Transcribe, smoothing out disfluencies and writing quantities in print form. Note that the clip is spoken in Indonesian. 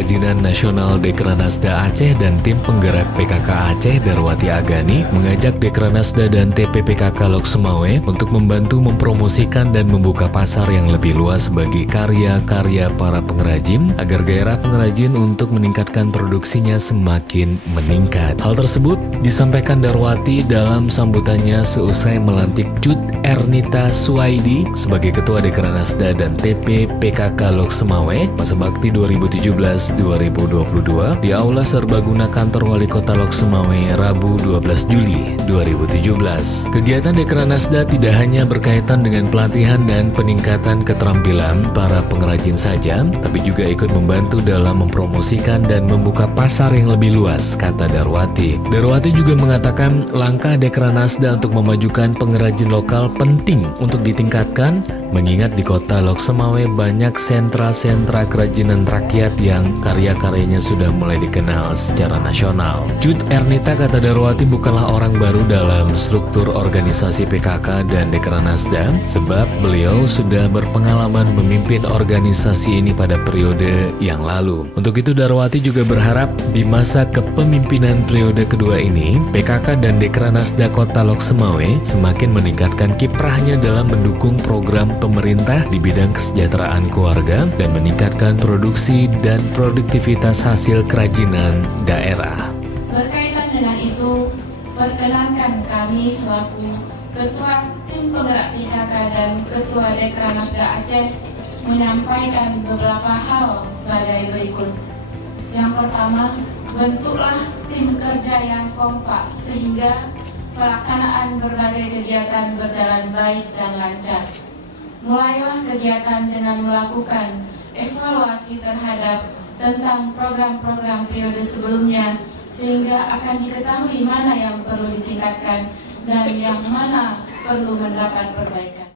Kerajinan Nasional Dekranasda Aceh dan tim penggerak PKK Aceh Darwati Agani mengajak Dekranasda dan TPPKK Lok Sumawe untuk membantu mempromosikan dan membuka pasar yang lebih luas bagi karya-karya para pengrajin agar gairah pengrajin untuk meningkatkan produksinya semakin meningkat. Hal tersebut disampaikan Darwati dalam sambutannya seusai melantik Cut Ernita Suwaidi sebagai Ketua Dekranasda dan TPPKK Lok Sumawe masa bakti 2017-2022 di Aula Serbaguna Kantor Wali Kota Lok Sumawe Rabu 12 Juli 2017. Kegiatan Dekranasda tidak hanya berkaitan dengan pelatihan dan peningkatan keterampilan para pengrajin saja, tapi juga ikut membantu dalam mempromosikan dan membuka pasar yang lebih luas, kata Darwati. Darwati juga mengatakan langkah Dekranasda untuk memajukan pengrajin lokal penting untuk ditingkatkan, mengingat di kota Lok Sumawe banyak sentra-sentra kerajinan rakyat yang karya-karyanya sudah mulai dikenal secara nasional. Cut Ernita, kata Darwati, bukanlah orang baru dalam struktur organisasi PKK dan Dekranasda, sebab beliau sudah berpengalaman memimpin organisasi ini pada periode yang lalu. Untuk itu Darwati juga berharap di masa kepemimpinan periode kedua ini, PKK dan Dekranasda Kota Lok Sumawe semakin meningkatkan kiprahnya dalam mendukung program pemerintah di bidang kesejahteraan keluarga dan meningkatkan produksi dan produktivitas hasil kerajinan daerah. Berkaitan dengan itu, perkenankan kami selaku Ketua Tim Penggerak PKK dan Ketua Dekranasda Aceh menyampaikan beberapa hal sebagai berikut. Yang pertama, bentuklah tim kerja yang kompak sehingga pelaksanaan berbagai kegiatan berjalan baik dan lancar. Mulailah kegiatan dengan melakukan evaluasi terhadap tentang program-program periode sebelumnya sehingga akan diketahui mana yang perlu ditingkatkan dan yang mana perlu mendapat perbaikan.